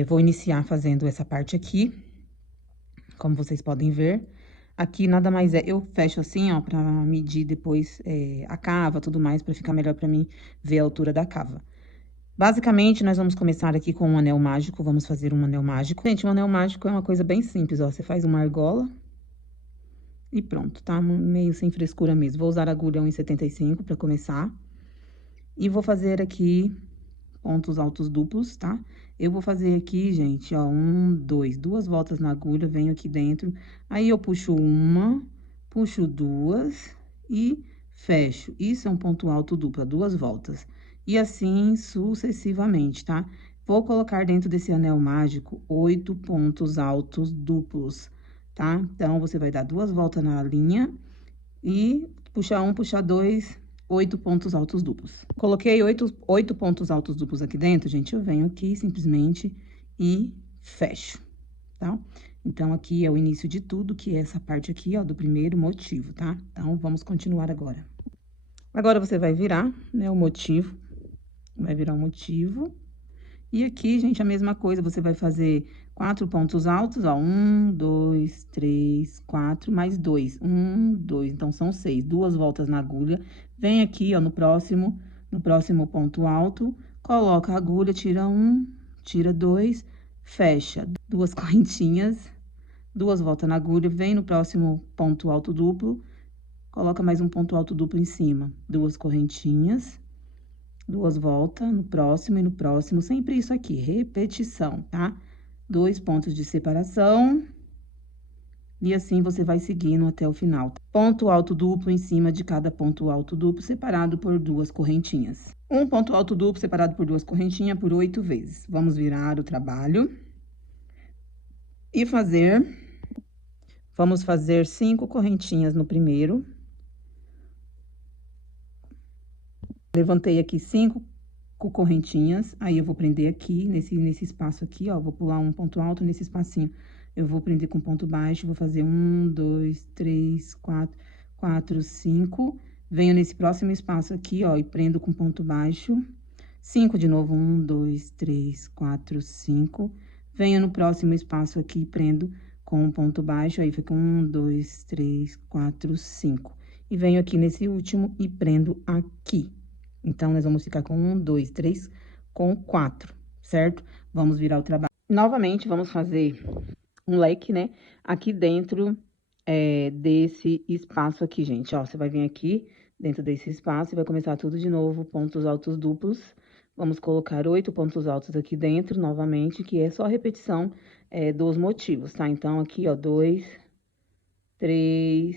Eu vou iniciar fazendo essa parte aqui, como vocês podem ver. Aqui nada mais é, eu fecho assim, ó, pra medir depois a cava, tudo mais, pra ficar melhor pra mim ver a altura da cava. Basicamente, nós vamos começar aqui com um anel mágico, vamos fazer um anel mágico. Gente, um anel mágico é uma coisa bem simples, ó, você faz uma argola e pronto, tá? Meio sem frescura mesmo. Vou usar a agulha 1,75 pra começar. E vou fazer aqui pontos altos duplos, tá? Eu vou fazer aqui, gente, ó, duas voltas na agulha, venho aqui dentro, aí eu puxo uma, puxo duas e fecho. Isso é um ponto alto duplo, duas voltas. E assim sucessivamente, tá? Vou colocar dentro desse anel mágico 8 pontos altos duplos, tá? Então, você vai dar duas voltas na linha e puxar um, puxar dois, 8 pontos altos duplos. Coloquei oito pontos altos duplos aqui dentro, gente, eu venho aqui simplesmente e fecho, tá? Então, aqui é o início de tudo, que é essa parte aqui, ó, do primeiro motivo, tá? Então, vamos continuar agora. Agora, você vai virar, né, o motivo, vai virar o motivo. E aqui, gente, a mesma coisa, você vai fazer 4 pontos altos, ó, 1, 2, 3, 4, mais 2, 1, 2, então, são 6, duas voltas na agulha, vem aqui, ó, no próximo ponto alto, coloca a agulha, tira 1, tira 2, fecha, duas correntinhas, duas voltas na agulha, vem no próximo ponto alto duplo, coloca mais um ponto alto duplo em cima, duas correntinhas, duas voltas no próximo e no próximo, sempre isso aqui, repetição, tá? 2 pontos de separação. E assim você vai seguindo até o final. Ponto alto duplo em cima de cada ponto alto duplo, separado por duas correntinhas. Um ponto alto duplo separado por duas correntinhas por 8 vezes. Vamos virar o trabalho. E fazer... Vamos fazer 5 correntinhas no primeiro. Levantei aqui 5 correntinhas, aí eu vou prender aqui, nesse espaço aqui, ó, vou pular um ponto alto nesse espacinho. Eu vou prender com ponto baixo, vou fazer 1, 2, 3, 4, 5. Venho nesse próximo espaço aqui, ó, e prendo com ponto baixo. 5 de novo, 1, 2, 3, 4, 5. Venho no próximo espaço aqui, prendo com ponto baixo, aí fica 1, 2, 3, 4, 5. E venho aqui nesse último e prendo aqui. Então, nós vamos ficar com 1, 2, 3, com 4, certo? Vamos virar o trabalho. Novamente, vamos fazer um leque, né? Aqui dentro desse espaço aqui, gente, ó. Você vai vir aqui dentro desse espaço e vai começar tudo de novo, pontos altos duplos. Vamos colocar 8 pontos altos aqui dentro, novamente, que é só a repetição dos motivos, tá? Então, aqui, ó, 2, 3...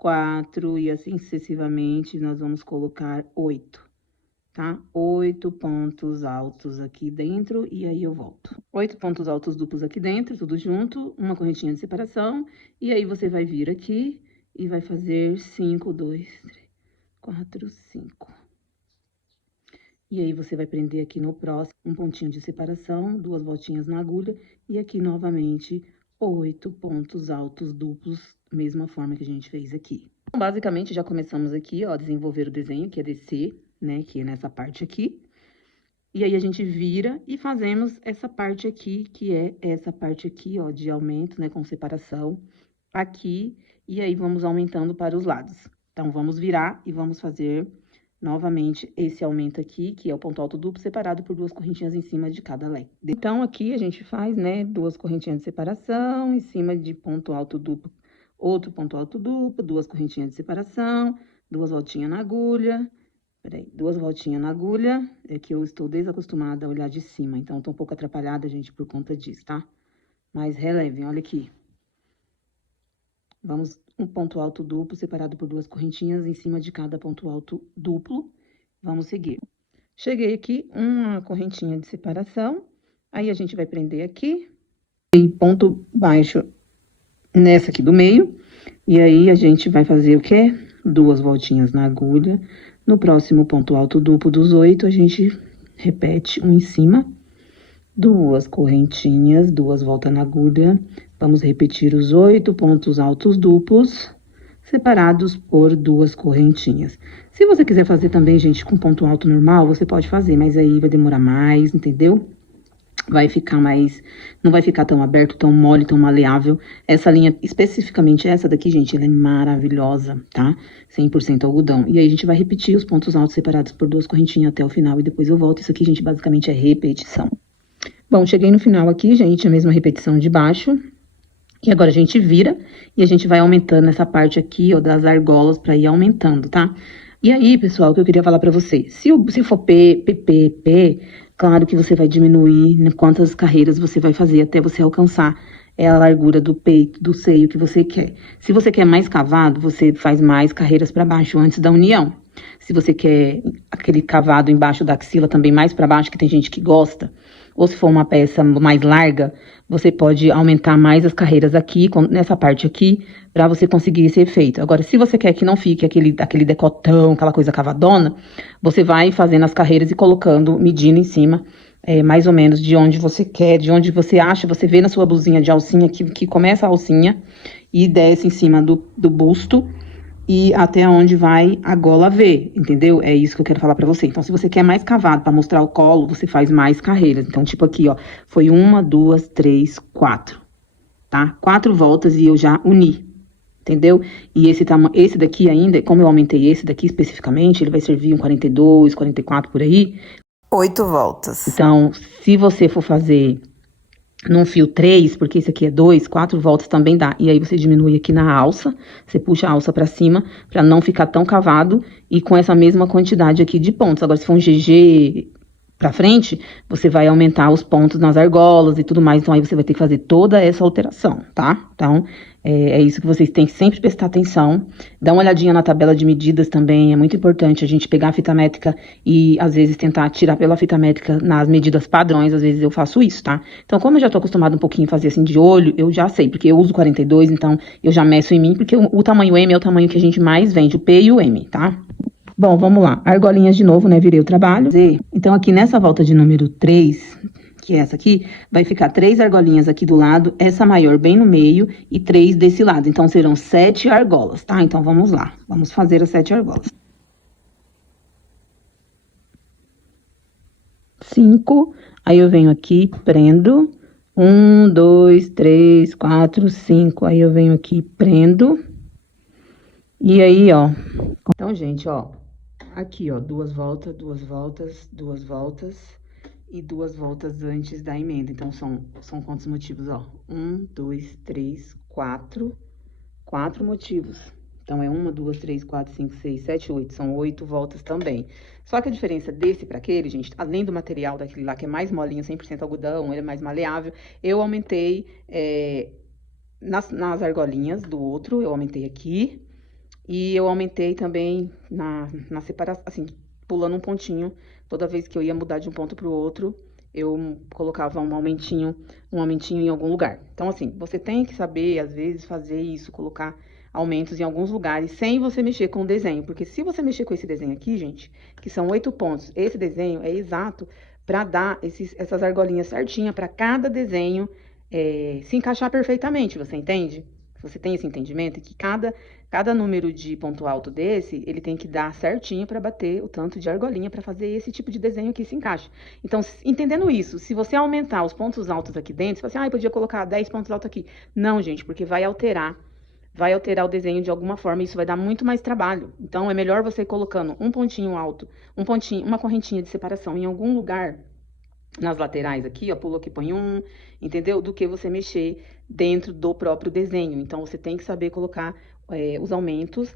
4, e assim sucessivamente, nós vamos colocar 8, tá? 8 pontos altos aqui dentro, e aí eu volto. 8 pontos altos duplos aqui dentro, tudo junto, uma correntinha de separação, e aí você vai vir aqui e vai fazer 5, 2, 3, 4, 5. E aí, você vai prender aqui no próximo um pontinho de separação, duas voltinhas na agulha, e aqui novamente 8 pontos altos duplos, mesma forma que a gente fez aqui. Então, basicamente, já começamos aqui, ó, a desenvolver o desenho, que é descer, né, que é nessa parte aqui. E aí, a gente vira e fazemos essa parte aqui, que é essa parte aqui, ó, de aumento, né, com separação, aqui, e aí vamos aumentando para os lados. Então, vamos virar e vamos fazer novamente esse aumento aqui, que é o ponto alto duplo, separado por duas correntinhas em cima de cada leque. Então, aqui a gente faz, né, duas correntinhas de separação, em cima de ponto alto duplo, outro ponto alto duplo, duas correntinhas de separação, duas voltinhas na agulha. Peraí, duas voltinhas na agulha, é que eu estou desacostumada a olhar de cima, então, tô um pouco atrapalhada, gente, por conta disso, tá? Mas relevem, olha aqui. Vamos um ponto alto duplo, separado por duas correntinhas em cima de cada ponto alto duplo. Vamos seguir. Cheguei aqui, uma correntinha de separação, aí a gente vai prender aqui, e ponto baixo nessa aqui do meio, e aí a gente vai fazer o quê? Duas voltinhas na agulha. No próximo ponto alto duplo dos 8, a gente repete um em cima, duas correntinhas, duas voltas na agulha. Vamos repetir os 8 pontos altos duplos, separados por duas correntinhas. Se você quiser fazer também, gente, com ponto alto normal, você pode fazer, mas aí vai demorar mais, entendeu? vai ficar mais, não vai ficar tão aberto, tão mole, tão maleável. Essa linha, especificamente essa daqui, gente, ela é maravilhosa, tá? 100% algodão. E aí a gente vai repetir os pontos altos separados por 2 correntinhas até o final e depois eu volto. Isso aqui, gente, basicamente é repetição. Bom, cheguei no final aqui, gente, a mesma repetição de baixo. E agora a gente vira e a gente vai aumentando essa parte aqui, ó, das argolas pra ir aumentando, tá? E aí, pessoal, o que eu queria falar pra vocês, se for P, PP, P, claro que você vai diminuir, né, quantas carreiras você vai fazer até você alcançar a largura do peito, do seio que você quer. Se você quer mais cavado, você faz mais carreiras pra baixo antes da união. Se você quer aquele cavado embaixo da axila também mais pra baixo, que tem gente que gosta, ou se for uma peça mais larga, você pode aumentar mais as carreiras aqui, nessa parte aqui, para você conseguir esse efeito. Agora, se você quer que não fique aquele decotão, aquela coisa cavadona, você vai fazendo as carreiras e colocando, medindo em cima, mais ou menos de onde você quer, de onde você acha, você vê na sua blusinha de alcinha, que começa a alcinha e desce em cima do busto, e até onde vai a gola V, entendeu? É isso que eu quero falar pra você. Então, se você quer mais cavado pra mostrar o colo, você faz mais carreiras. Então, tipo aqui, ó, foi 1, 2, 3, 4, tá? 4 voltas e eu já uni, entendeu? E esse daqui ainda, como eu aumentei esse daqui especificamente, ele vai servir um 42, 44 por aí. 8 voltas. Então, se você for fazer num fio 3, porque esse aqui é 2, 4 voltas também dá. E aí você diminui aqui na alça, você puxa a alça pra cima, pra não ficar tão cavado, e com essa mesma quantidade aqui de pontos. Agora, se for um GG pra frente, você vai aumentar os pontos nas argolas e tudo mais, então aí você vai ter que fazer toda essa alteração, tá? Então, é isso que vocês têm que sempre prestar atenção. Dá uma olhadinha na tabela de medidas também, é muito importante a gente pegar a fita métrica e, às vezes, tentar tirar pela fita métrica nas medidas padrões, às vezes eu faço isso, tá? Então, como eu já tô acostumada um pouquinho a fazer assim de olho, eu já sei, porque eu uso 42, então eu já meço em mim, porque o tamanho M é o tamanho que a gente mais vende, o P e o M, tá? Bom, vamos lá. Argolinhas de novo, né? Virei o trabalho. Então, aqui nessa volta de número 3, que é essa aqui, vai ficar 3 argolinhas aqui do lado, essa maior bem no meio e 3 desse lado. Então, serão 7 argolas, tá? Então, vamos lá. Vamos fazer as 7 argolas. 5, aí eu venho aqui, prendo. 1, 2, 3, 4, 5. Aí eu venho aqui, prendo. E aí, ó. Então, gente, ó. Aqui, ó, 2 voltas, 2 voltas, 2 voltas e 2 voltas antes da emenda. Então, são quantos motivos, ó? 1, 2, 3, 4. 4 motivos. Então, é 1, 2, 3, 4, 5, 6, 7, 8. São 8 voltas também. Só que a diferença desse para aquele, gente, além do material daquele lá, que é mais molinho, 100% algodão, ele é mais maleável, eu aumentei nas argolinhas do outro, eu aumentei aqui. E eu aumentei também na separação, assim, pulando um pontinho. Toda vez que eu ia mudar de um ponto pro outro, eu colocava um aumentinho em algum lugar. Então, assim, você tem que saber, às vezes, fazer isso, colocar aumentos em alguns lugares, sem você mexer com o desenho. Porque se você mexer com esse desenho aqui, gente, que são 8 pontos, esse desenho é exato para dar essas argolinhas certinha para cada desenho se encaixar perfeitamente, você entende? Você tem esse entendimento que cada número de ponto alto desse, ele tem que dar certinho para bater o tanto de argolinha para fazer esse tipo de desenho que se encaixa. Então, entendendo isso, se você aumentar os pontos altos aqui dentro, você fala assim, ah, eu podia colocar 10 pontos altos aqui. Não, gente, porque vai alterar o desenho de alguma forma e isso vai dar muito mais trabalho. Então, é melhor você ir colocando um pontinho alto, uma correntinha de separação em algum lugar nas laterais aqui, ó, pulou aqui, põe um, entendeu? Do que você mexer dentro do próprio desenho. Então, você tem que saber colocar os aumentos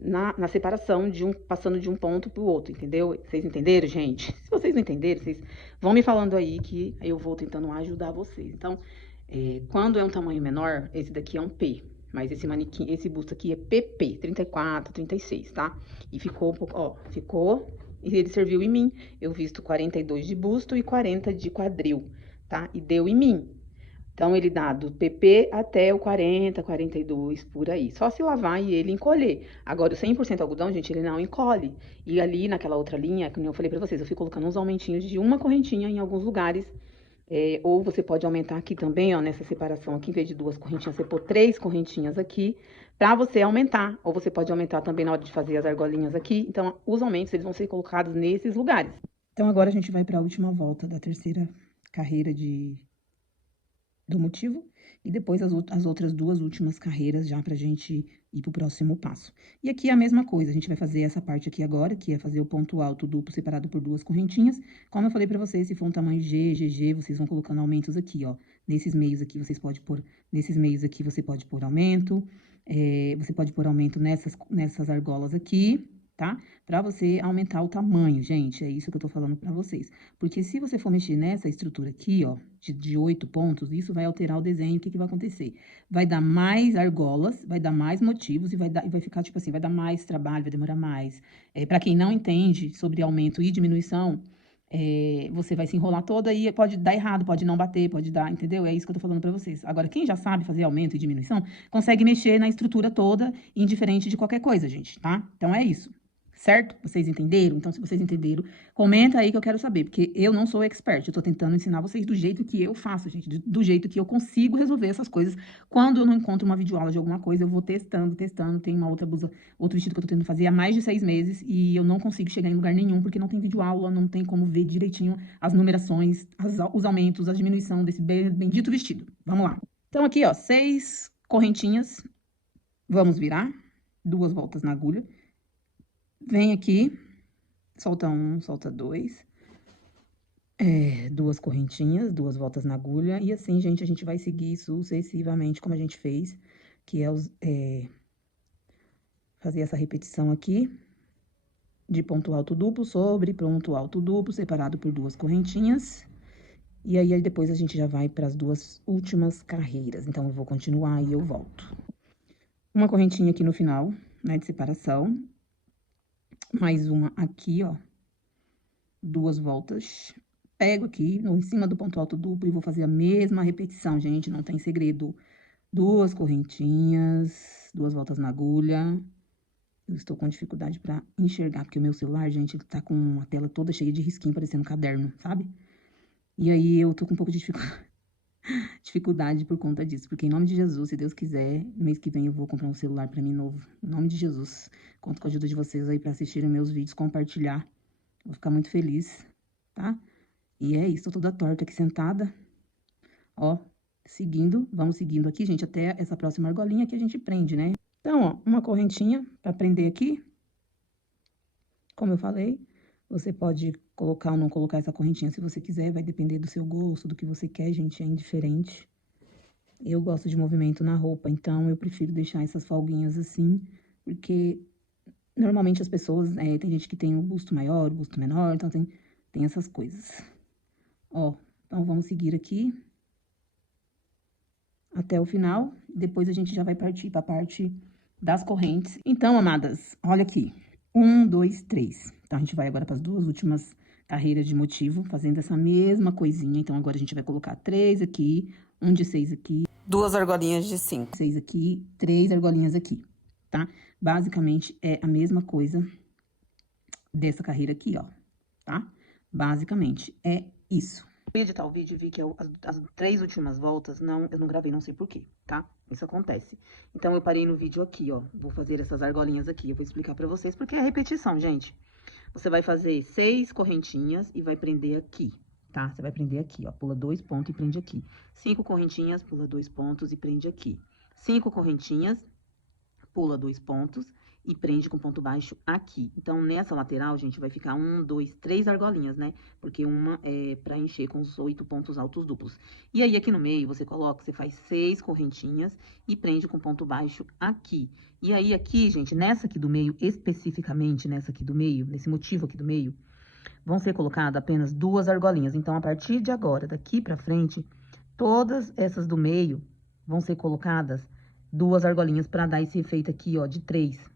na separação, passando de um ponto para o outro, entendeu? Vocês entenderam, gente? Se vocês não entenderem, vocês vão me falando aí que eu vou tentando ajudar vocês. Então, quando é um tamanho menor, esse daqui é um P. Mas esse manequim, esse busto aqui é PP, 34, 36, tá? E ficou um pouco, ó, e ele serviu em mim. Eu visto 42 de busto e 40 de quadril, tá? E deu em mim. Então, ele dá do PP até o 40, 42, por aí. Só se lavar e ele encolher. Agora, o 100% algodão, gente, ele não encolhe. E ali, naquela outra linha, como eu falei pra vocês, eu fui colocando uns aumentinhos de uma correntinha em alguns lugares. Ou você pode aumentar aqui também, ó, nessa separação aqui, em vez de 2 correntinhas, você pôr 3 correntinhas aqui, pra você aumentar. Ou você pode aumentar também na hora de fazer as argolinhas aqui. Então, os aumentos, eles vão ser colocados nesses lugares. Então, agora a gente vai pra última volta da terceira carreira do motivo. E depois as outras duas últimas carreiras já pra gente ir pro próximo passo. E aqui é a mesma coisa, a gente vai fazer essa parte aqui agora, que é fazer o ponto alto duplo separado por duas correntinhas. Como eu falei pra vocês, se for um tamanho G, GG, vocês vão colocando aumentos aqui, ó. Nesses meios aqui, vocês podem pôr, nesses meios aqui, você pode pôr aumento. Você pode pôr aumento nessas argolas aqui, tá? Pra você aumentar o tamanho, gente, é isso que eu tô falando pra vocês. Porque se você for mexer nessa estrutura aqui, ó, de 8 pontos, isso vai alterar o desenho, o que que vai acontecer? Vai dar mais argolas, vai dar mais motivos e vai ficar, tipo assim, vai dar mais trabalho, vai demorar mais. Pra quem não entende sobre aumento e diminuição, você vai se enrolar toda e pode dar errado, pode não bater, pode dar, entendeu? É isso que eu tô falando pra vocês. Agora, quem já sabe fazer aumento e diminuição, consegue mexer na estrutura toda, indiferente de qualquer coisa, gente, tá? Então, é isso. Certo? Vocês entenderam? Então, se vocês entenderam, comenta aí que eu quero saber, porque eu não sou expert, eu tô tentando ensinar vocês do jeito que eu faço, gente, do jeito que eu consigo resolver essas coisas. Quando eu não encontro uma videoaula de alguma coisa, eu vou testando. Tem uma outra blusa, outro vestido que eu tô tentando fazer há mais de 6 meses e eu não consigo chegar em lugar nenhum, porque não tem videoaula, não tem como ver direitinho as numerações, os aumentos, a diminuição desse bendito vestido. Vamos lá. Então, aqui, ó, 6 correntinhas, vamos virar, 2 voltas na agulha. Vem aqui, solta 1, solta 2, 2 correntinhas, 2 voltas na agulha, e assim, gente, a gente vai seguir sucessivamente como a gente fez, que é fazer essa repetição aqui, de ponto alto duplo sobre ponto alto duplo, separado por 2 correntinhas, e aí depois a gente já vai para as 2 últimas carreiras, então eu vou continuar e eu volto. Uma correntinha aqui no final, né, de separação, mais uma aqui, ó, 2 voltas, pego aqui em cima do ponto alto duplo e vou fazer a mesma repetição, gente, não tem segredo. 2 correntinhas, 2 voltas na agulha. Eu estou com dificuldade pra enxergar, porque o meu celular, gente, ele tá com a tela toda cheia de risquinho, parecendo um caderno, sabe? E aí, eu tô com um pouco de dificuldade por conta disso, porque em nome de Jesus, se Deus quiser, no mês que vem eu vou comprar um celular pra mim novo. Em nome de Jesus, conto com a ajuda de vocês aí pra assistirem meus vídeos, compartilhar. Vou ficar muito feliz, tá? E é isso, tô toda torta aqui sentada, ó, vamos seguindo aqui, gente, até essa próxima argolinha que a gente prende, né? Então, ó, uma correntinha pra prender aqui, como eu falei, você pode colocar ou não colocar essa correntinha se você quiser, vai depender do seu gosto, do que você quer, gente, é indiferente. Eu gosto de movimento na roupa, então eu prefiro deixar essas folguinhas assim, porque normalmente as pessoas, tem gente que tem o busto maior, o busto menor, então tem essas coisas. Ó, então, vamos seguir aqui até o final, depois a gente já vai partir para a parte das correntes. Então, amadas, olha aqui, 1, 2, 3. Então, a gente vai agora para as 2 últimas carreiras de motivo, fazendo essa mesma coisinha. Então, agora a gente vai colocar 3 aqui, 1 de 6 aqui. 2 argolinhas de 5. 6 aqui, 3 argolinhas aqui, tá? Basicamente, é a mesma coisa dessa carreira aqui, ó, tá? Basicamente, é isso. Eu ia editar o vídeo e vi que as 3 últimas voltas, eu não gravei, não sei porquê, tá? Isso acontece. Então, eu parei no vídeo aqui, ó. Vou fazer essas argolinhas aqui, eu vou explicar pra vocês, porque é repetição, gente. Você vai fazer 6 correntinhas e vai prender aqui, tá? Você vai prender aqui, ó. Pula 2 pontos e prende aqui. 5 correntinhas, pula 2 pontos e prende aqui. 5 correntinhas, pula 2 pontos e prende com ponto baixo aqui. Então, nessa lateral, gente, vai ficar 1, 2, 3 argolinhas, né? Porque uma é pra encher com os 8 pontos altos duplos. E aí, aqui no meio, você faz 6 correntinhas e prende com ponto baixo aqui. E aí, aqui, gente, nessa aqui do meio, especificamente nessa aqui do meio, nesse motivo aqui do meio, vão ser colocadas apenas 2 argolinhas. Então, a partir de agora, daqui pra frente, todas essas do meio vão ser colocadas 2 argolinhas pra dar esse efeito aqui, ó, de 3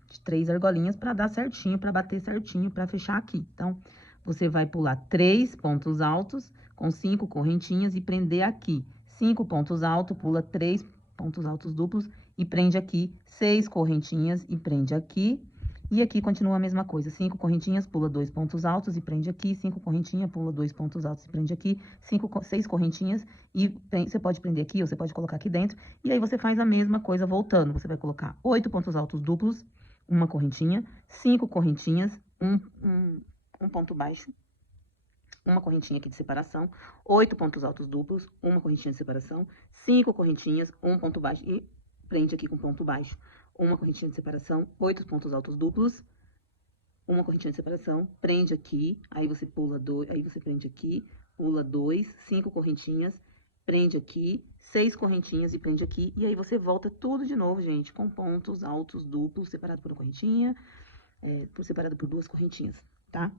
argolinhas pra dar certinho, pra bater certinho, pra fechar aqui. Então, você vai pular 3 pontos altos com 5 correntinhas e prender aqui. 5 pontos altos, pula 3 pontos altos duplos e prende aqui. 6 correntinhas e prende aqui. E aqui continua a mesma coisa, 5 correntinhas, pula 2 pontos altos e prende aqui, 5 correntinhas, pula 2 pontos altos e prende aqui, 6 correntinhas e você pode prender aqui ou você pode colocar aqui dentro. E aí, você faz a mesma coisa voltando, você vai colocar 8 pontos altos duplos, uma correntinha, 5 correntinhas, um ponto baixo, uma correntinha aqui de separação, 8 pontos altos duplos, uma correntinha de separação, 5 correntinhas, um ponto baixo e prende aqui com ponto baixo, uma correntinha de separação, 8 pontos altos duplos, uma correntinha de separação, prende aqui, aí você pula 2, aí você prende aqui, pula 2, 5 correntinhas, prende aqui, 6 correntinhas e prende aqui, e aí você volta tudo de novo, gente, com pontos altos duplos, separado por uma correntinha, separado por 2 correntinhas, tá?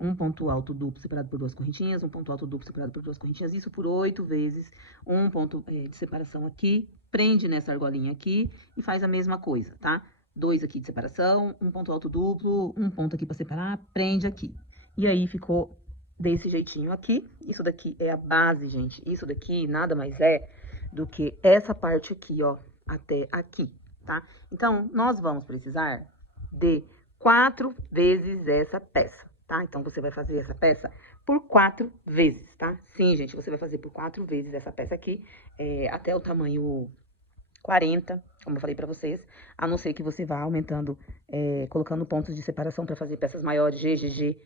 Um ponto alto duplo separado por 2 correntinhas, um ponto alto duplo separado por 2 correntinhas, isso por 8 vezes, um ponto de separação aqui, prende nessa argolinha aqui e faz a mesma coisa, tá? 2 aqui de separação, um ponto alto duplo, um ponto aqui pra separar, prende aqui. E aí, ficou desse jeitinho aqui. Isso daqui é a base, gente. Isso daqui nada mais é do que essa parte aqui, ó, até aqui, tá? Então, nós vamos precisar de 4 vezes essa peça, tá? Então, você vai fazer essa peça por 4 vezes, tá? Sim, gente, você vai fazer por 4 vezes essa peça aqui, até o tamanho 40, como eu falei pra vocês, a não ser que você vá aumentando, colocando pontos de separação pra fazer peças maiores, G, G, G,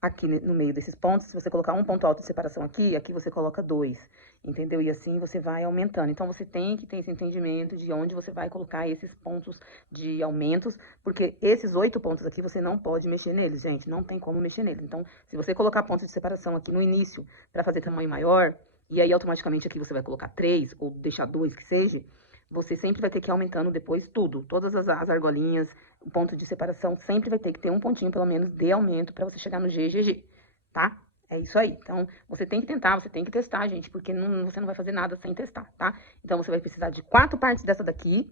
aqui no meio desses pontos. Se você colocar um ponto alto de separação aqui, aqui você coloca 2, entendeu? E assim você vai aumentando. Então, você tem que ter esse entendimento de onde você vai colocar esses pontos de aumentos, porque esses 8 pontos aqui você não pode mexer neles, gente, não tem como mexer neles. Então, se você colocar pontos de separação aqui no início pra fazer tamanho maior, e aí automaticamente aqui você vai colocar 3, ou deixar 2 que seja, você sempre vai ter que ir aumentando depois tudo, todas as argolinhas, o ponto de separação, sempre vai ter que ter um pontinho, pelo menos, de aumento pra você chegar no GGG, tá? É isso aí. Então, você tem que tentar, você tem que testar, gente, porque você não vai fazer nada sem testar, tá? Então, você vai precisar de 4 partes dessa daqui,